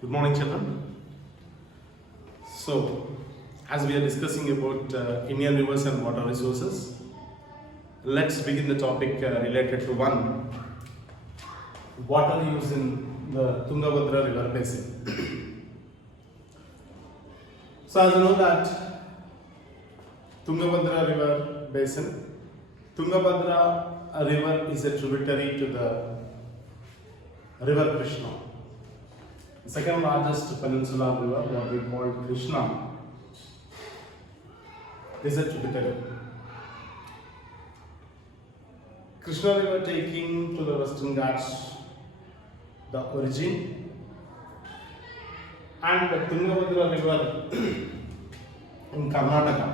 Good morning, children. So, as we are discussing about Indian rivers and water resources, let's begin the topic related to one water use in the Tungabhadra river basin. So, as you know that Tungabhadra river basin, Tungabhadra river is a tributary to the river Krishna. The second largest peninsular river, what we call Krishna, is a tributary. Krishna river taking to the Western Ghats the origin, and the Tungabhadra river in Karnataka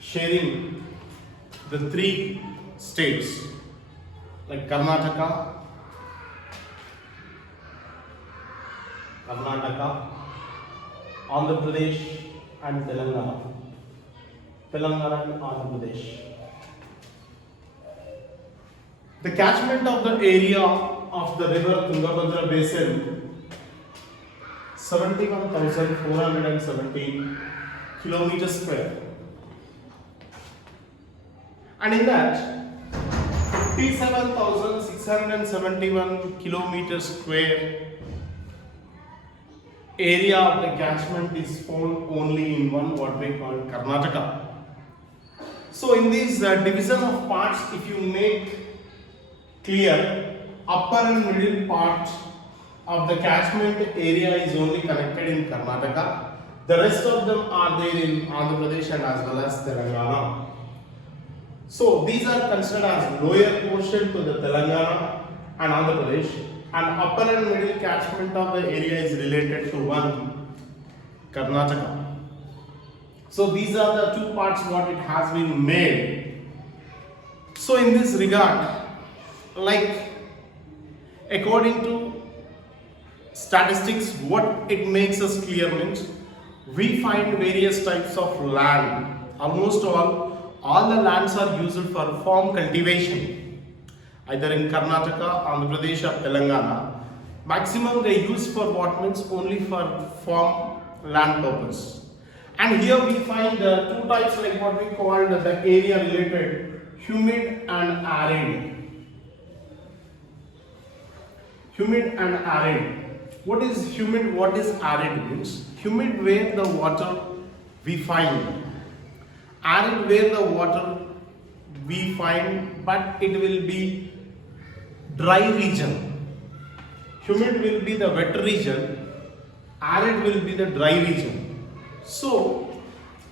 sharing the three states like Karnataka, Andhra Pradesh and Telangana and Andhra Pradesh. The catchment of the area of the river Tungabhadra basin 71,417 kilometers square, and in that 57,671 kilometers square area of the catchment is found only in one what we call Karnataka. So in this division of parts, if you make clear, upper and middle part of the catchment area is only connected in Karnataka. The rest of them are there in Andhra Pradesh and as well as Telangana. So these are considered as lower portion to the Telangana and Andhra Pradesh, and upper and middle catchment of the area is related to one Karnataka. So these are the two parts what it has been made. So in this regard, like according to statistics, what it makes us clear means we find various types of land. Almost all the lands are used for farm cultivation, either in Karnataka, Andhra Pradesh or Telangana. Maximum they use for what means only for farm land purpose. And here we find two types like what we call the area related humid and arid. Humid and arid. What is humid? What is arid means? Humid where the water we find. Arid where the water we find, but it will be dry region. Humid will be the wet region, arid will be the dry region. So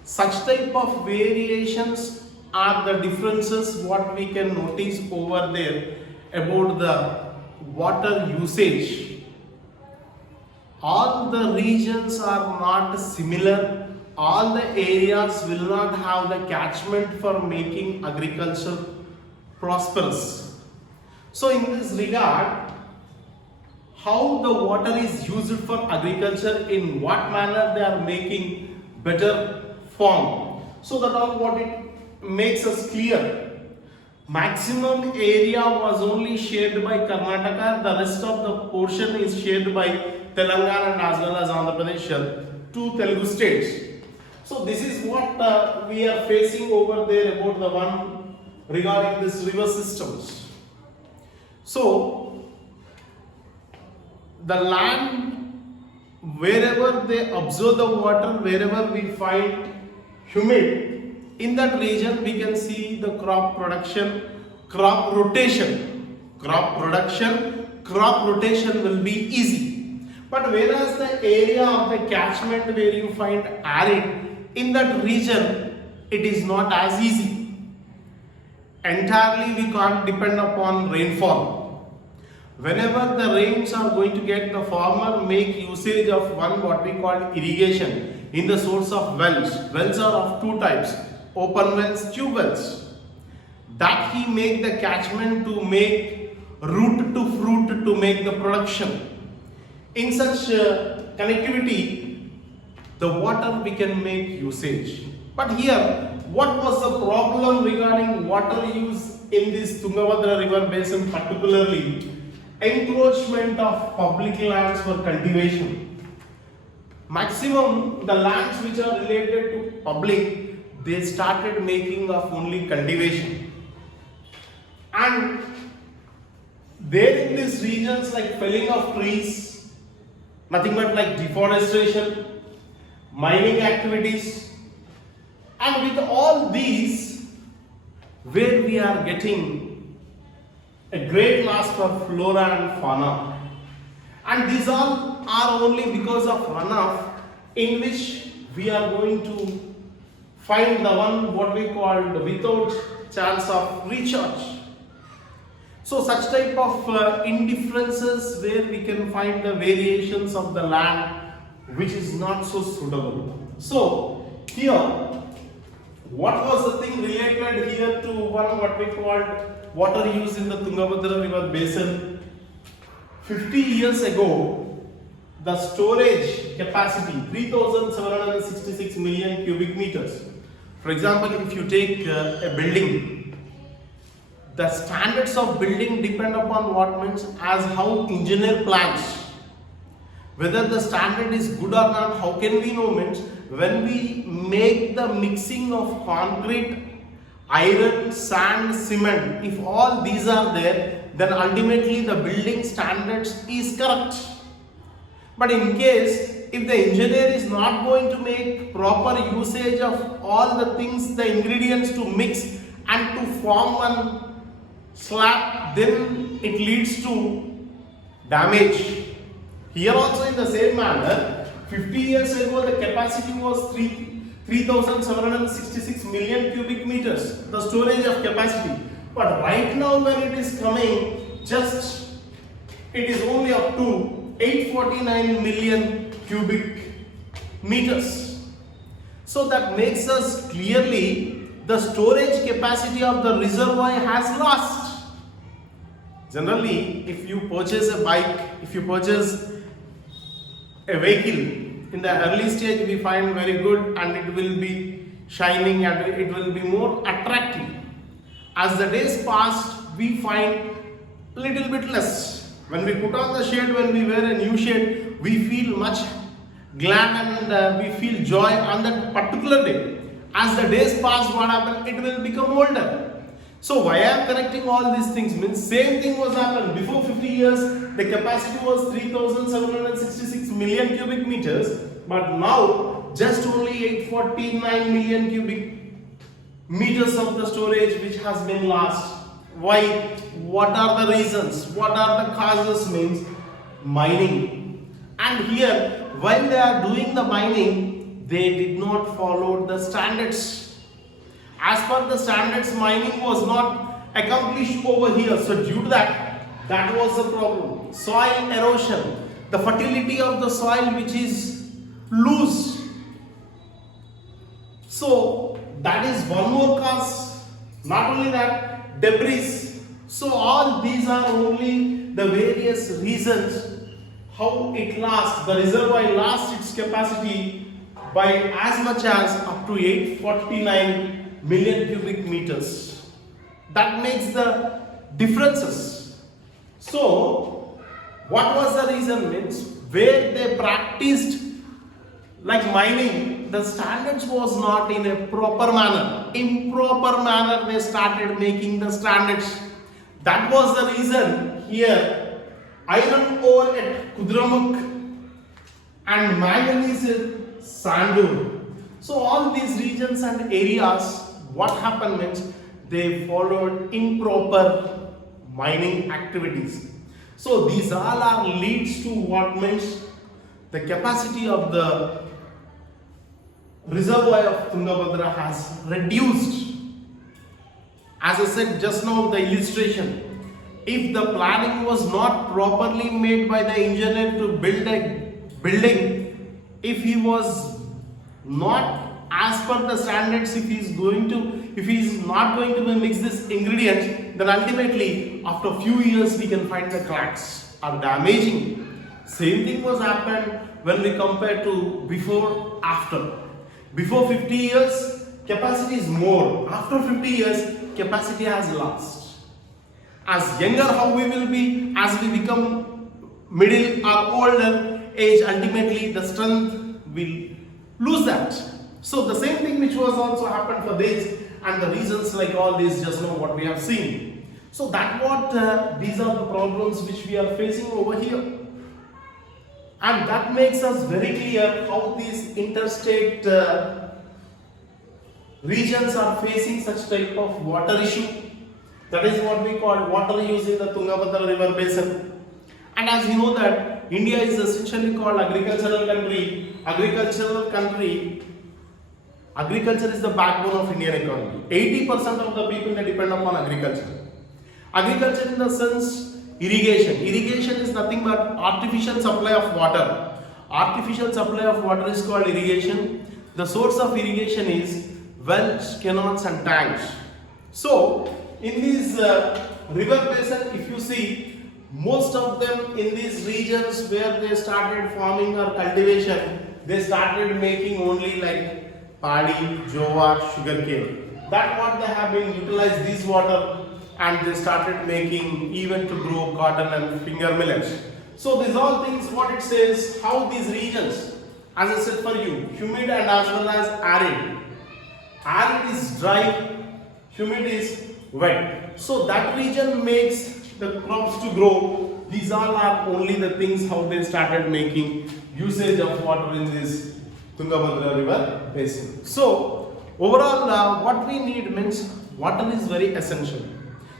such type of variations are the differences what we can notice over there about the water usage. All the regions are not similar. All the areas will not have the catchment for making agriculture prosperous. So in this regard, how the water is used for agriculture, in what manner they are making better form. So that all what it makes us clear. Maximum area was only shared by Karnataka, the rest of the portion is shared by Telangana and as well as Andhra Pradesh, two Telugu states. So this is what we are facing over there about the one regarding this river systems. So the land, wherever they absorb the water, wherever we find humid, in that region we can see the crop production, crop rotation. Crop rotation will be easy. But whereas the area of the catchment where you find arid, in that region it is not as easy. Entirely we can't depend upon rainfall. Whenever the rains are going to get, the farmer make usage of one what we call irrigation in the source of wells. Wells are of two types, open wells, tube wells. That he make the catchment to make root to fruit to make the production. In such connectivity, the water we can make usage. But here, what was the problem regarding water use in this Tungabhadra river basin particularly? encroachment of public lands for cultivation. Maximum the lands which are related to public, they started making of only cultivation. And there in these regions like felling of trees, nothing but like deforestation, mining activities, and with all these, where we are getting a great loss for flora and fauna. And these all are only because of runoff, in which we are going to find the one what we call without chance of recharge. So such type of indifferences where we can find the variations of the land which is not so suitable. So here, what was the thing related here to one what we called water use in the Tungabhadra river basin? 50 years ago, the storage capacity 3,766 million cubic meters. For example, if you take a building, the standards of building depend upon what means as how engineer plans. Whether the standard is good or not, how can we know means when we make the mixing of concrete, iron, sand, cement, if all these are there, then ultimately the building standards is correct. But in case if the engineer is not going to make proper usage of all the things, the ingredients to mix and to form one slab, then it leads to damage. Here also in the same manner, 50 years ago the capacity was 3,766 million cubic meters, the storage of capacity. But right now when it is coming, just it is only up to 849 million cubic meters. So that makes us clearly the storage capacity of the reservoir has lost. Generally, if you purchase a bike, if you purchase a vehicle, in the early stage we find very good and it will be shining and it will be more attractive. As the days passed, we find little bit less. When we put on the shade, when we wear a new shade, we feel much glad and we feel joy on that particular day. As the days pass, what happens? It will become older. So why I am connecting all these things means same thing was happened before 50 years. The capacity was 3,766 million cubic meters, but now just only 849 million cubic meters of the storage which has been lost. Why? What are the reasons? What are the causes? Means mining. And here, while they are doing the mining, they did not follow the standards. As per the standards, mining was not accomplished over here. So due to that, that was the problem. Soil erosion, the fertility of the soil which is loose. So that is one more cause. Not only that, debris. So all these are only the various reasons how it lost. The reservoir lost its capacity by as much as up to 849 million cubic meters. That makes the differences. So what was the reason means where they practiced like mining, the standards was not in a proper manner. Improper manner they started making the standards. That was the reason here iron ore at Kudramukh and manganese at Sandur. So all these regions and areas, what happened means they followed improper mining activities. So these all are leads to what means the capacity of the reservoir of Tungabhadra has reduced. As I said just now, the illustration, if the planning was not properly made by the engineer to build a building, if he was not as per the standards, if he is not going to mix this ingredient, then ultimately after a few years we can find the cracks are damaging. Same thing was happened when we compare to before, after. Before 50 years, capacity is more. After 50 years, capacity has lost. As younger how we will be, as we become middle or older age, ultimately the strength will lose that. So the same thing which was also happened for this, and the reasons like all this, just know what we have seen. So that what these are the problems which we are facing over here, and that makes us very clear how these interstate regions are facing such type of water issue. That is what we call water use in the Tungabhadra river basin. And as you know that India is essentially called agricultural country. Agriculture is the backbone of Indian economy. 80% of the people, they depend upon agriculture. Agriculture in the sense irrigation. Irrigation is nothing but artificial supply of water. Artificial supply of water is called irrigation. The source of irrigation is wells, canals and tanks. So in this river basin, if you see, most of them in these regions where they started farming or cultivation, they started making only like paddy, jowar, sugarcane. That what they have been utilized this water, and they started making even to grow cotton and finger millets. So these all things, what it says, how these regions, as I said for you, humid and as well as arid. Arid is dry, humid is wet. So that region makes the crops to grow. These all are only the things how they started making usage of water in this Tungabhadra river basin. So overall what we need means water is very essential.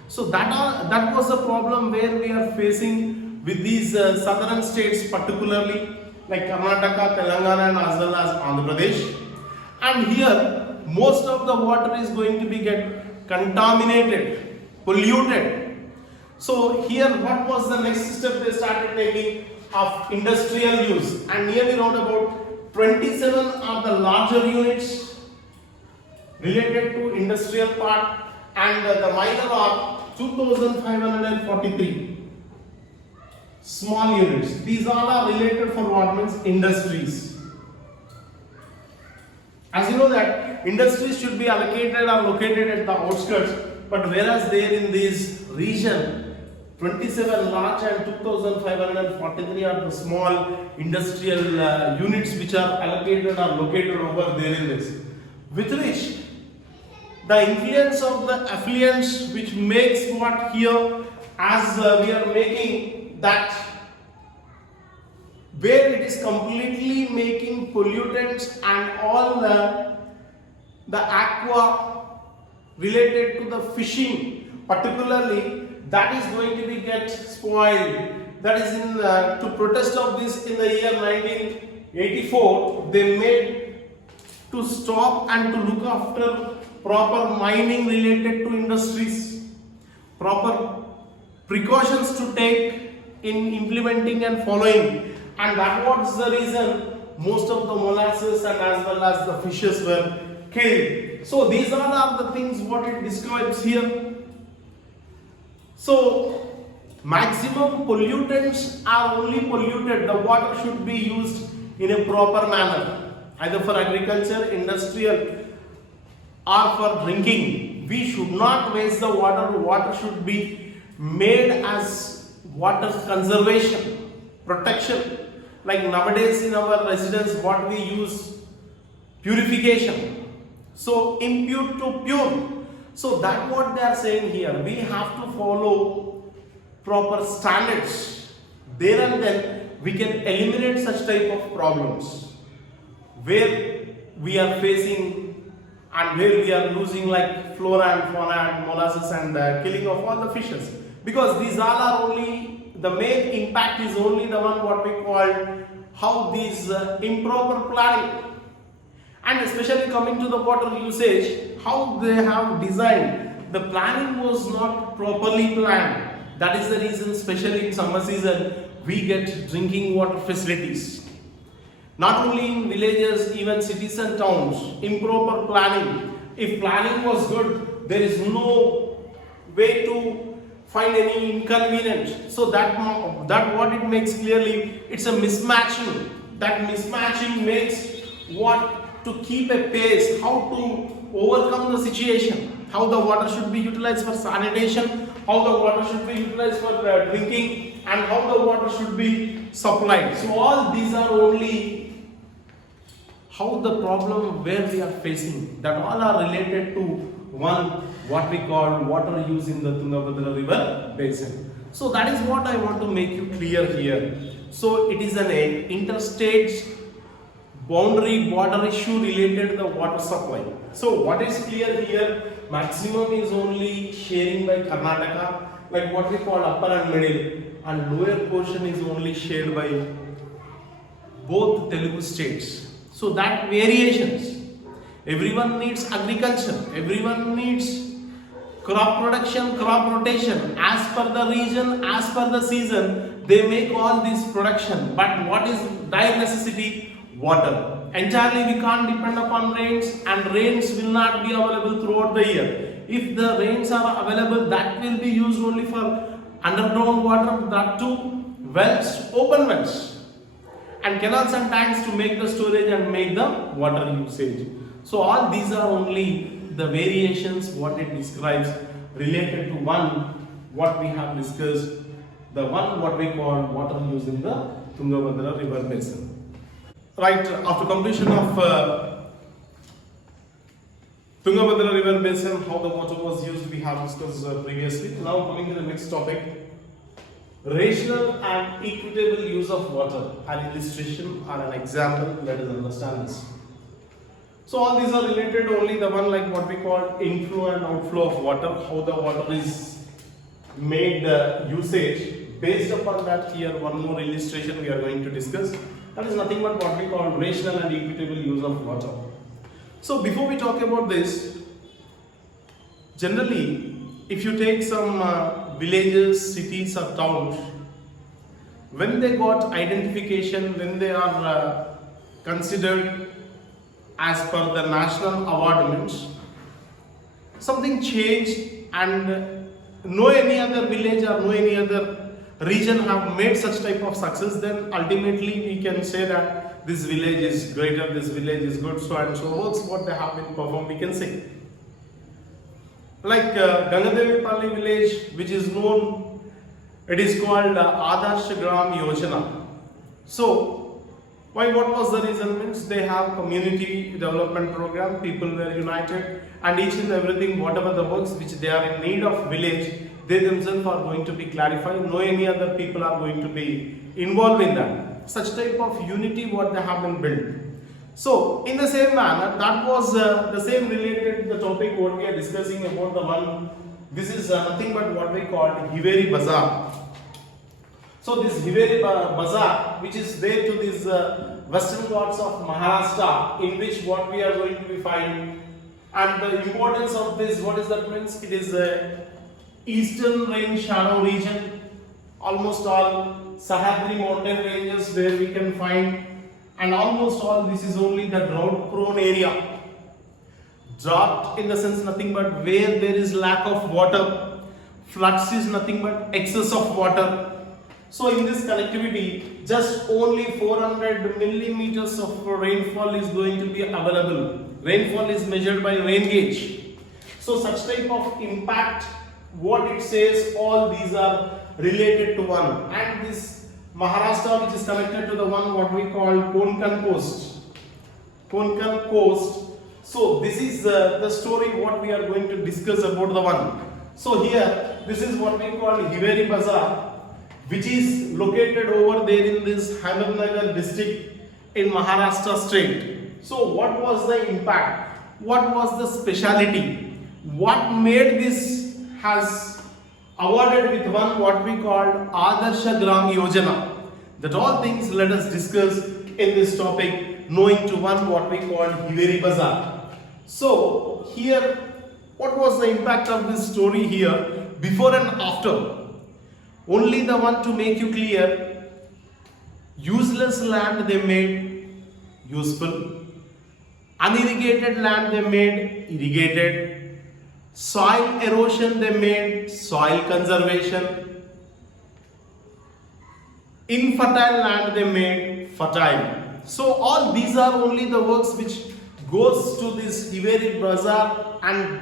So that was the problem where we are facing with these southern states, particularly like Karnataka, Telangana and as well as Andhra Pradesh. And here most of the water is going to be get contaminated, polluted. So here what was the next step they started taking of industrial use, and nearly around about 27 are the larger units related to industrial part, and the minor are 2543 small units. These all are related for what means industries. As you know that industries should be allocated or located at the outskirts, but whereas there in this region 27 large and 2543 are the small industrial units which are allocated or located over there in this, with which the influence of the affluents which makes what here as we are making that where it is completely making pollutants and all the aqua related to the fishing particularly, that is going to be get spoiled. That is in to protest of this in the year 1984, they made to stop and to look after proper mining related to industries, proper precautions to take in implementing and following, and that was the reason most of the molasses and as well as the fishes were killed. So these all are the things what it describes here. So maximum pollutants are only polluted, the water should be used in a proper manner, either for agriculture, industrial or for drinking. We should not waste the water. Water should be made as water conservation, protection. Like nowadays in our residence what we use, purification. So impure to pure. So that what they are saying here, we have to follow proper standards. There and then we can eliminate such type of problems where we are facing and where we are losing like flora and fauna and molasses and killing of all the fishes. Because these all are only, the main impact is only the one what we call how these improper planning, and especially coming to the water usage, how they have designed, the planning was not properly planned. That is the reason, especially in summer season, we get drinking water facilities. Not only in villages, even cities and towns, improper planning. If planning was good, there is no way to find any inconvenience. So that what it makes clearly, it's a mismatching. That mismatching makes what to keep a pace, how to overcome the situation, how the water should be utilized for sanitation, how the water should be utilized for drinking, and how the water should be supplied. So all these are only how the problem where we are facing, that all are related to one what we call water use in the Tungabhadra river basin. So that is what I want to make you clear here. So it is an interstate boundary border issue related to the water supply. So what is clear here, maximum is only sharing by Karnataka, like what we call upper and middle, and lower portion is only shared by both Telugu states. So that variations, everyone needs agriculture, everyone needs crop production, crop rotation, as per the region, as per the season, they make all this production. But what is dire necessity? Water. Entirely we can't depend upon rains, and rains will not be available throughout the year. If the rains are available, that will be used only for underground water, that too wells, open wells, and canals and tanks to make the storage and make the water usage. So all these are only the variations what it describes related to one what we have discussed, the one what we call water use in the Tungabhadra river basin. Right, after completion of Tungabhadra river basin, how the water was used, we have discussed previously. Now coming to the next topic, rational and equitable use of water. An illustration or an example, let us understand this. So all these are related only the one like what we call inflow and outflow of water, how the water is made usage. Based upon that, here one more illustration we are going to discuss. That is nothing but what we call rational and equitable use of water. So before we talk about this, generally if you take some villages, cities or towns, when they got identification, when they are considered as per the national awardments, something changed, and no any other village or no any other region have made such type of success, then ultimately we can say that this village is greater, this village is good, so and so works what they have been performed, we can say. Like Gangadevipalli village, which is known, it is called Adarsh Gram Yojana. So why, what was the reason? Means they have community development program, people were united, and each and everything, whatever the works which they are in need of village, they themselves are going to be clarified, no any other people are going to be involved in that. Such type of unity what they have been built. So in the same manner, that was the same related the topic what we are discussing about the one, this is nothing but what we call Hiveri Bazaar. So this Hiveri Bazaar, which is there to these western parts of Maharashtra, in which what we are going to be finding, and the importance of this, what is that means? It is eastern rain shadow region, almost all Sahyadri mountain ranges where we can find, and almost all this is only the drought prone area. Drought in the sense nothing but where there is lack of water, floods is nothing but excess of water. So in this connectivity, just only 400 millimeters of rainfall is going to be available. Rainfall is measured by rain gauge. So such type of impact, what it says, all these are related to one. And this Maharashtra, which is connected to the one what we call Konkan coast. Konkan coast. So this is the story what we are going to discuss about the one. So here, this is what we call Hiveri Bazaar, which is located over there in this Ahmednagar district in Maharashtra state. So what was the impact? What was the speciality? What made this has awarded with one what we called Adarsha Gram Yojana? That all things let us discuss in this topic, knowing to one what we call Hiveri Bazaar. So here, what was the impact of this story here, before and after? Only the one to make you clear, useless land they made useful, unirrigated land they made irrigated, soil erosion they made soil conservation, infertile land they made fertile. So all these are only the works which goes to this Hiveri Bazaar, and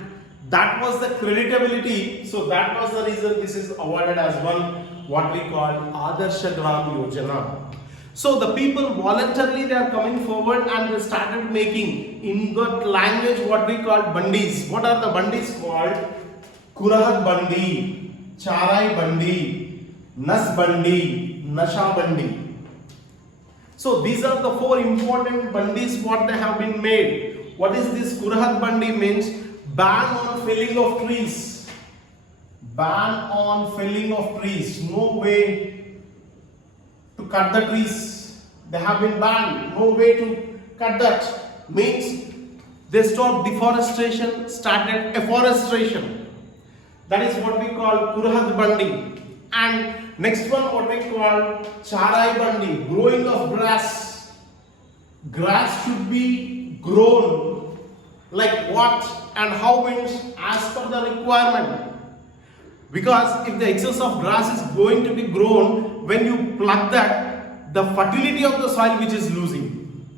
That was the creditability. So that was the reason this is awarded as one what we call Adarsha Gram Yojana. So the people voluntarily they are coming forward and they started making in that language what we call bandis. What are the bandis called? Kurahat bandi, Charai bandi, Nas bandi, Nasha bandi. So these are the four important bandis what they have been made. What is this Kurahat bandi means? Ban on felling of trees. Ban on felling of trees. No way to cut the trees. They have been banned. No way to cut that. Means they stopped deforestation, started afforestation. That is what we call Kurahat bandi. And next one what we call Charai bandi, growing of grass. Grass should be grown like what and how means as per the requirement. Because if the excess of grass is going to be grown, when you pluck that, the fertility of the soil which is losing.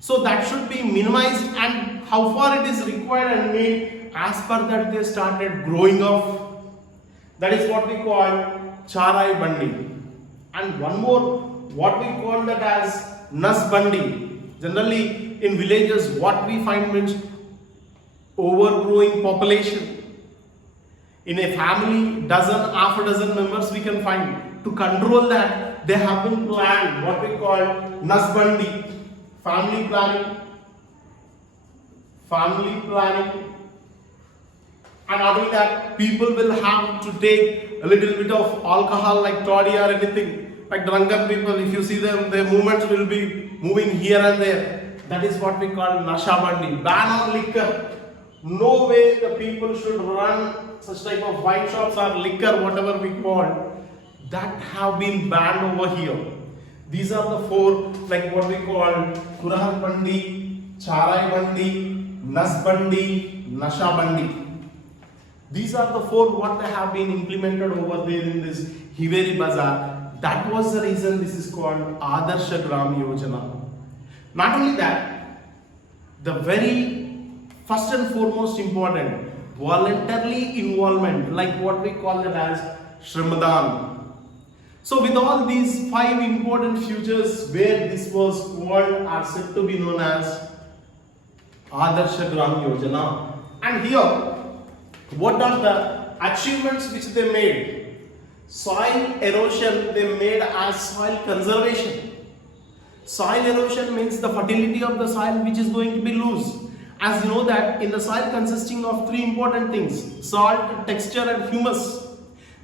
So that should be minimized, and how far it is required and made as per that they started growing off. That is what we call Charai bandi. And one more what we call that as Nas bandi. Generally in villages what we find means overgrowing population. In a family, dozen, half a dozen members we can find. To control that, they have been planned what we call Nasbandi, family planning, and not only that, people will have to take a little bit of alcohol like toddy or anything. Like drunken people, if you see them, their movements will be moving here and there. That is what we call Nashabandi, ban on liquor. No way the people should run such type of wine shops or liquor, whatever we call, that have been banned over here. These are the four, like what we call Kurahat bandi, Charai bandi, Nas bandi, Nasha bandi. These are the four what they have been implemented over there in this Hiveri Bazaar. That was the reason this is called Adarsha Gram Yojana. Not only that, the very first and foremost important, voluntarily involvement, like what we call it as Shrimadan. So with all these 5 important features where this was called are said to be known as Adarsha Gram Yojana. And here, what are the achievements which they made? Soil erosion they made as soil conservation. Soil erosion means the fertility of the soil which is going to be loose. As you know that in the soil consisting of 3 important things, salt, texture and humus.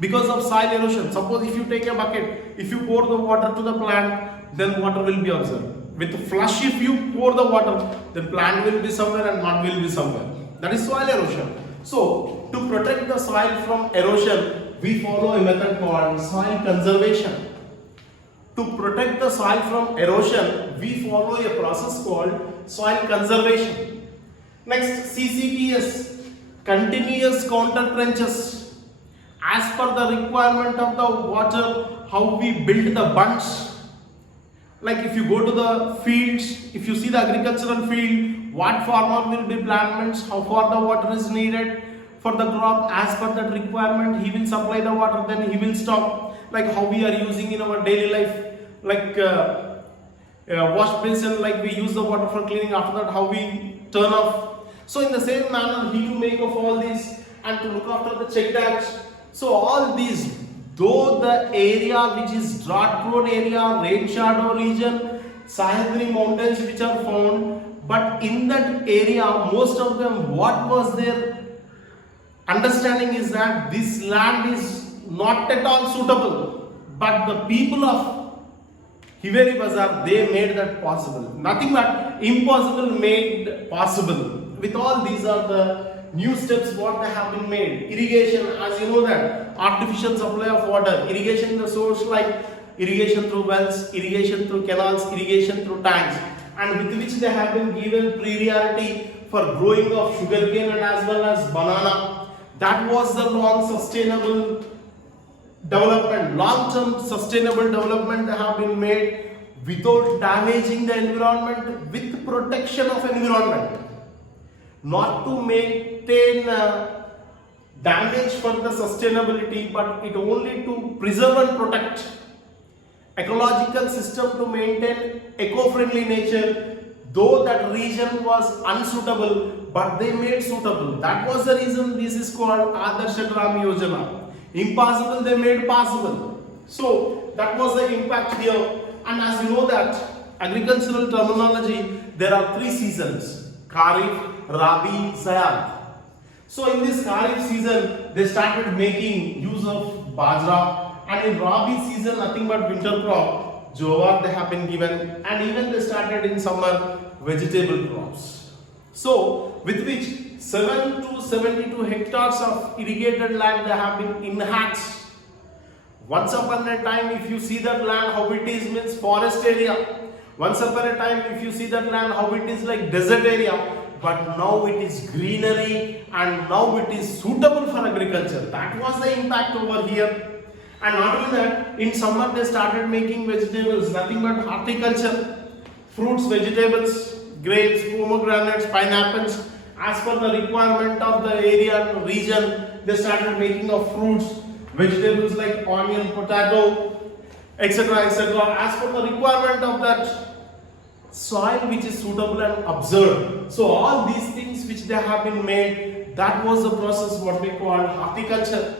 Because of soil erosion, suppose if you take a bucket, if you pour the water to the plant, then water will be observed. With flush, if you pour the water, then plant will be somewhere and mud will be somewhere. That is soil erosion. So, to protect the soil from erosion, we follow a method called soil conservation. To protect the soil from erosion, we follow a process called soil conservation. Next, CCTS, continuous counter trenches. As per the requirement of the water, how we build the bunds. Like if you go to the fields, if you see the agricultural field, what farmer will be plantments, how far the water is needed for the crop, as per that requirement, he will supply the water, then he will stop. Like how we are using in our daily life, like wash basin, like we use the water for cleaning, after that how we turn off. So in the same manner, he to make of all these and to look after the check dams. So all these, though the area which is drought prone area, rain shadow region, Sahyadri mountains which are found, but in that area, most of them, what was their understanding is that this land is not at all suitable. But the people of Hiveri Bazaar, they made that possible. Nothing but impossible made possible. With all these are the new steps what they have been made. Irrigation, as you know that, artificial supply of water, irrigation the source like irrigation through wells, irrigation through canals, irrigation through tanks, and with which they have been given priority for growing of sugarcane and as well as banana. That was the long sustainable development, long-term sustainable development they have been made without damaging the environment, with protection of environment. Not to maintain damage for the sustainability, but it only to preserve and protect ecological system to maintain eco-friendly nature. Though that region was unsuitable, but they made suitable. That was the reason this is called Adarsh Gram Yojana. Impossible they made possible. So that was the impact here. And as you know that agricultural terminology, there are 3 seasons: Kharif, Rabi, Zaid. So in this Kharif season, they started making use of Bajra, and in Rabi season, nothing but winter crop, Jowar they have been given, and even they started in summer vegetable crops. So with which 7 to 72 hectares of irrigated land they have been enhanced. Once upon a time, if you see that land how it is, means forest area. Once upon a time, if you see that land how it is like desert area. But now it is greenery, and now it is suitable for agriculture. That was the impact over here. And not only that, in summer they started making vegetables, nothing but horticulture, fruits, vegetables, grapes, pomegranates, pineapples. As per the requirement of the area and region, they started making of fruits, vegetables like onion, potato, etc., etc. As per the requirement of that soil which is suitable and observed. So all these things which they have been made, that was the process what we call horticulture.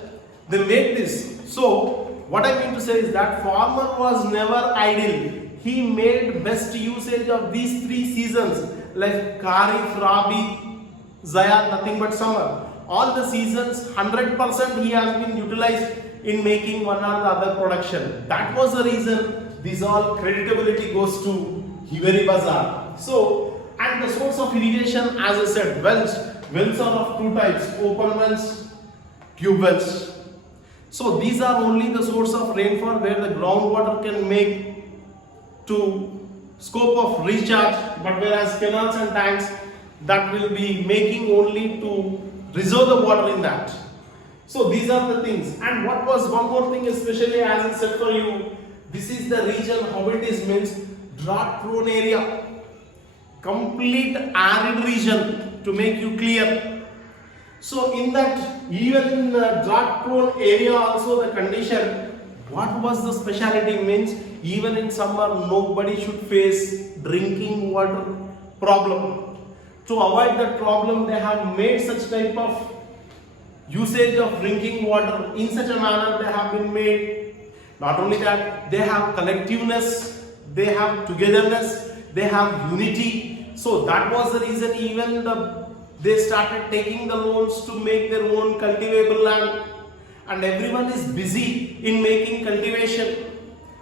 They made this. So what I mean to say is that farmer was never idle. He made best usage of these 3 seasons like Kharif, Rabi, Zaid, nothing but summer. All the seasons 100% he has been utilized in making one or the other production. That was the reason this all creditability goes to Hiveri Bazaar. So, and the source of irrigation, as I said, wells. Wells are of 2 types: open wells, tube wells. So these are only the source of rainfall where the groundwater can make to scope of recharge, but whereas canals and tanks, that will be making only to reserve the water in that. So these are the things. And what was one more thing, especially as I said for you, this is the region how it is, means drought prone area, complete arid region, to make you clear. So in that, even in the drought prone area also the condition, what was the speciality, means even in summer nobody should face drinking water problem. To avoid that problem, they have made such type of usage of drinking water in such a manner they have been made. Not only that, they have collectiveness, they have togetherness, they have unity. So that was the reason even they started taking the loans to make their own cultivable land, and everyone is busy in making cultivation.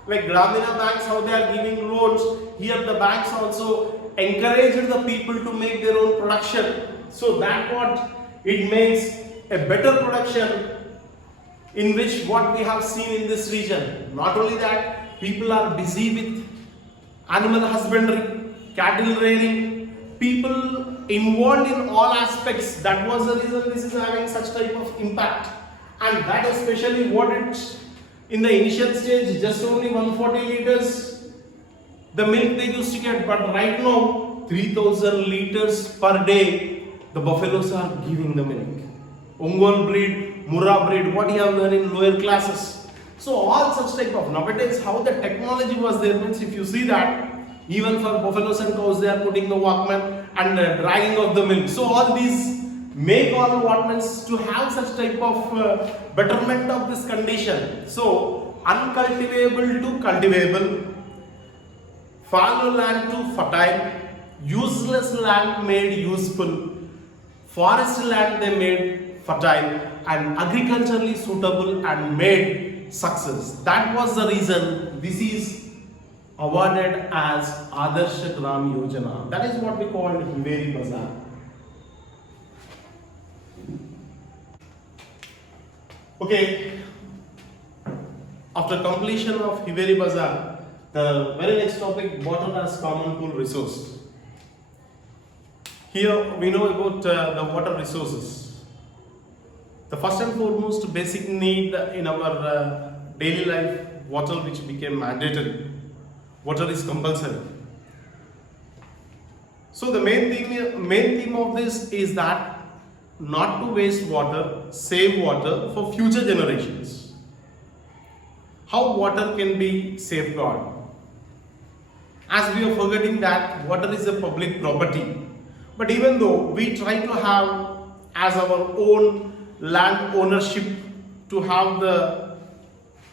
Like Gramina banks, how they are giving loans, here the banks also encouraged the people to make their own production. So that what it makes a better production, in which what we have seen in this region. Not only that, people are busy with animal husbandry, cattle rearing, people involved in all aspects. That was the reason this is having such type of impact. And that especially what it's in the initial stage, just only 140 liters the milk they used to get, but right now 3000 liters per day the buffaloes are giving the milk. Ongol breed, Murrah breed, what you have learned in lower classes. So all such type of, nowadays how the technology was there, means if you see that even for buffaloes and cows they are putting the Walkman and dragging of the milk. So all these make all what means to have such type of betterment of this condition. So uncultivable to cultivable, fallow land to fertile, useless land made useful, forest land they made fertile, and agriculturally suitable and made success. That was the reason this is awarded as Adarsh Gram Yojana. That is what we call Hiveri Bazaar. Okay, after completion of Hiveri Bazaar, the very next topic, water as common pool resource. Here we know about the water resources. The first and foremost basic need in our daily life, water, which became mandatory. Water is compulsory. So the main theme of this is that not to waste water, save water for future generations. How water can be safeguarded? As we are forgetting that water is a public property, but even though we try to have as our own land ownership to have the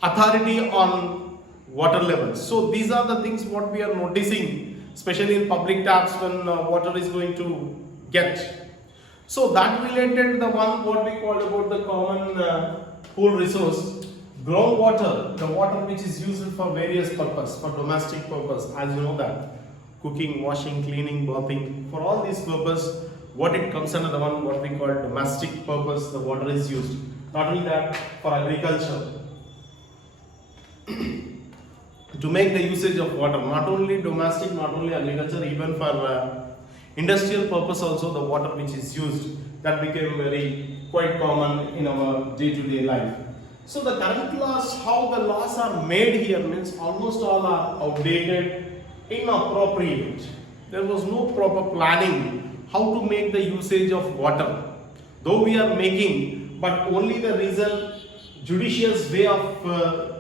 authority on water levels. So these are the things what we are noticing, especially in public taps when water is going to get. So that related the one what we call about the common pool resource, groundwater, the water which is used for various purpose, for domestic purpose, as you know that, cooking, washing, cleaning, bathing, for all these purpose, what it comes under the one what we call domestic purpose, the water is used. Not only that, for agriculture, to make the usage of water, not only domestic, not only agriculture, even for industrial purpose also the water which is used, that became very quite common in our day-to-day life. So the current laws, how the laws are made here means almost all are outdated, inappropriate. There was no proper planning how to make the usage of water. Though we are making, but only the reason judicious way of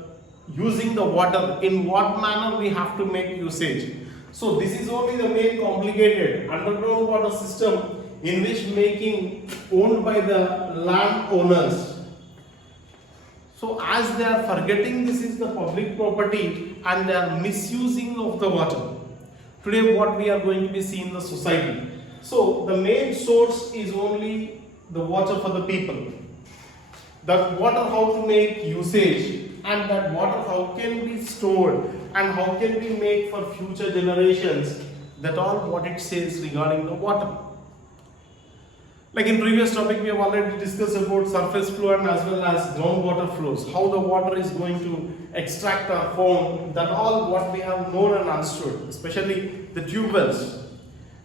using the water, in what manner we have to make usage. So this is only the main complicated underground water system in which making owned by the landowners. So as they are forgetting this is the public property and they are misusing of the water. Today what we are going to be seeing in the society. So the main source is only the water for the people. That water how to make usage, and that water how can be stored and how can we make for future generations, that all what it says regarding the water. Like in previous topic we have already discussed about surface flow and as well as groundwater flows, how the water is going to extract or form, that all what we have known and understood, especially the tube wells.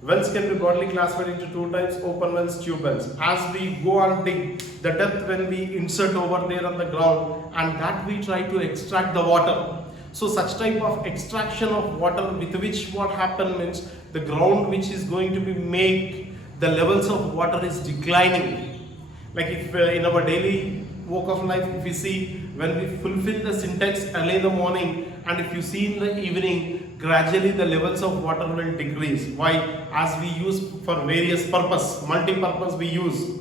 Wells can be broadly classified into two types, open wells, tube wells. As we go and dig, the depth when we insert over there on the ground, and that we try to extract the water. So such type of extraction of water with which what happen means the ground which is going to be made, the levels of water is declining. Like if in our daily walk of life, if we see when we fulfill the syntax early in the morning, and if you see in the evening, gradually the levels of water will decrease. Why? As we use for various purpose, multi-purpose we use.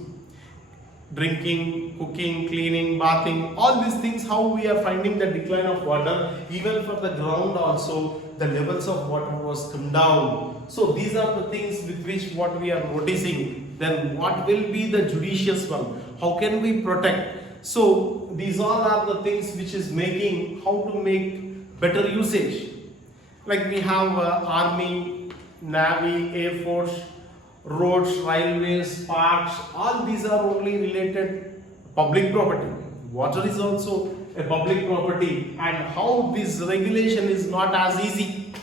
Drinking, cooking, cleaning, bathing, all these things, how we are finding the decline of water. Even for the ground also, the levels of water was come down. So these are the things with which what we are noticing. Then what will be the judicious one? How can we protect? So these all are the things which is making how to make better usage. Like we have army, navy, air force, roads, railways, parks, all these are only related public property. Water is also a public property, and how this regulation is not as easy.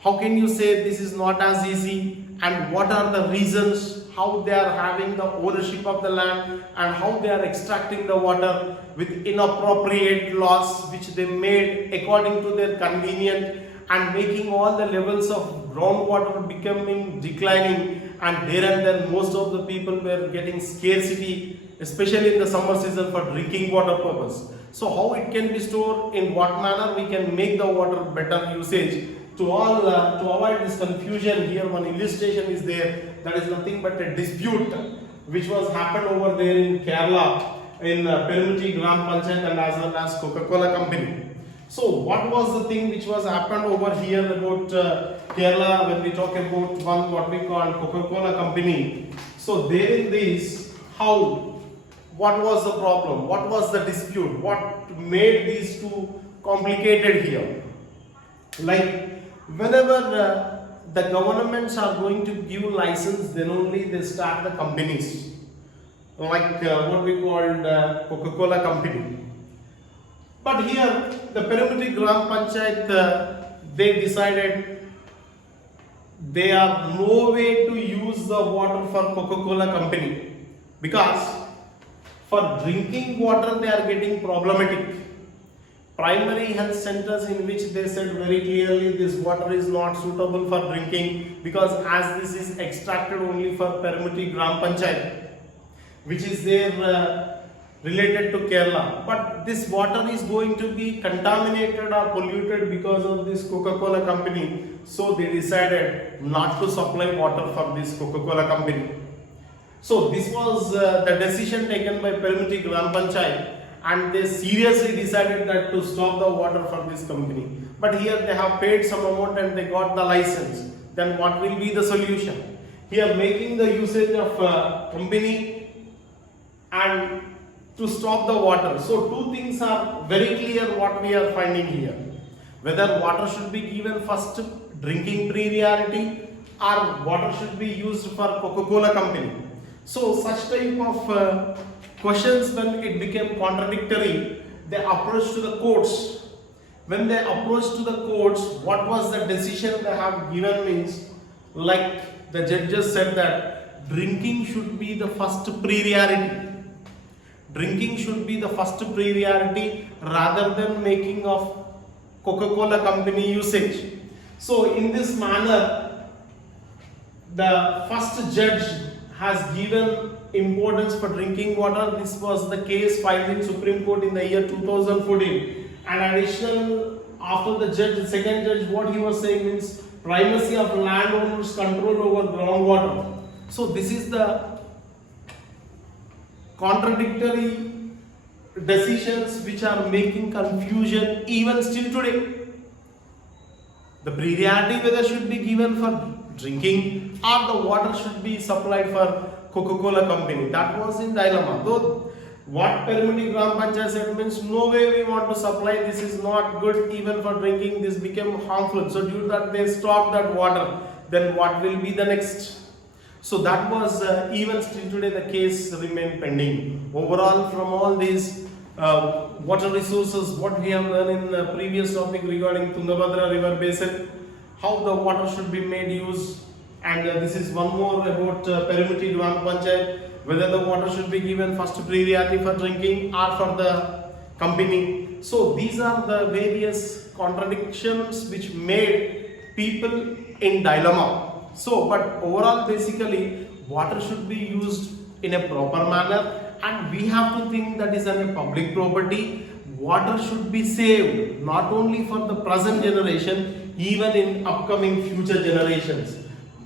How can you say this is not as easy, and what are the reasons how they are having the ownership of the land and how they are extracting the water with inappropriate laws which they made according to their convenience and making all the levels of groundwater becoming declining, and there and then most of the people were getting scarcity, especially in the summer season for drinking water purpose. So how it can be stored, in what manner we can make the water better usage. To avoid this confusion, here one illustration is there, that is nothing but a dispute which was happened over there in Kerala in Perumalti Gram Panchayat and as well as Coca-Cola company. So what was the thing which was happened over here about Kerala when we talk about one what we call Coca-Cola company. So there in this, what was the problem? What was the dispute? What made these two complicated here? Like whenever the governments are going to give license, then only they start the companies. Like what we called Coca-Cola company. But here the Perumalti Gram Panchayat, they decided they are no way to use the water for Coca-Cola company, because for drinking water they are getting problematic. Primary health centers in which they said very clearly this water is not suitable for drinking, because as this is extracted only for Perumalti Gram Panchayat. which is there related to Kerala. But this water is going to be contaminated or polluted because of this Coca-Cola company. So they decided not to supply water for this Coca-Cola company. So this was the decision taken by Perimati Gram Panchayat, and they seriously decided that to stop the water for this company. But here they have paid some amount and they got the license. Then what will be the solution? Here making the usage of company and to stop the water. So two things are very clear what we are finding here. Whether water should be given first drinking priority or water should be used for Coca-Cola company. So such type of questions, when it became contradictory, they approached to the courts. When they approached to the courts, what was the decision they have given means, like the judges said that drinking should be the first priority. Drinking should be the first priority rather than making of Coca-Cola company usage. So in this manner, the first judge has given importance for drinking water. This was the case filed in Supreme Court in the year 2014. And additional, after the judge, the second judge, what he was saying means primacy of landowners' control over groundwater. So this is the contradictory decisions which are making confusion even still today. The priority whether should be given for drinking or the water should be supplied for Coca-Cola company. That was in dilemma. Though what Perimati Gram Panchayat said means no way we want to supply, this is not good even for drinking, this became harmful. So due to that they stopped that water. Then what will be the next? So that was even still today the case remained pending. Overall, from all these water resources, what we have learned in the previous topic regarding Tungabhadra river basin, how the water should be made use, and this is one more about Perimati Gram Panchayat, whether the water should be given first priority for drinking or for the company. So these are the various contradictions which made people in dilemma. So, but overall basically water should be used in a proper manner, and we have to think that is a public property. Water should be saved not only for the present generation, even in upcoming future generations.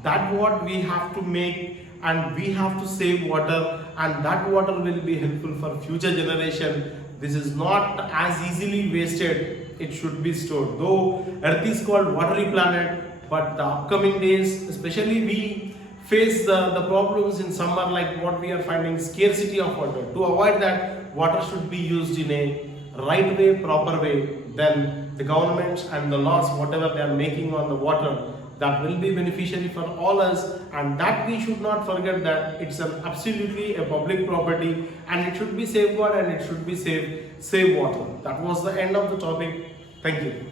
That's what we have to make, and we have to save water, and that water will be helpful for future generation. This is not as easily wasted, it should be stored. Though earth is called watery planet, but the upcoming days, especially we face the problems in summer, like what we are finding, scarcity of water. To avoid that, water should be used in a right way, proper way. Then the governments and the laws, whatever they are making on the water, that will be beneficiary for all us, and that we should not forget that it's absolutely a public property, and it should be safeguarded, and it should be save water. That was the end of the topic. Thank you.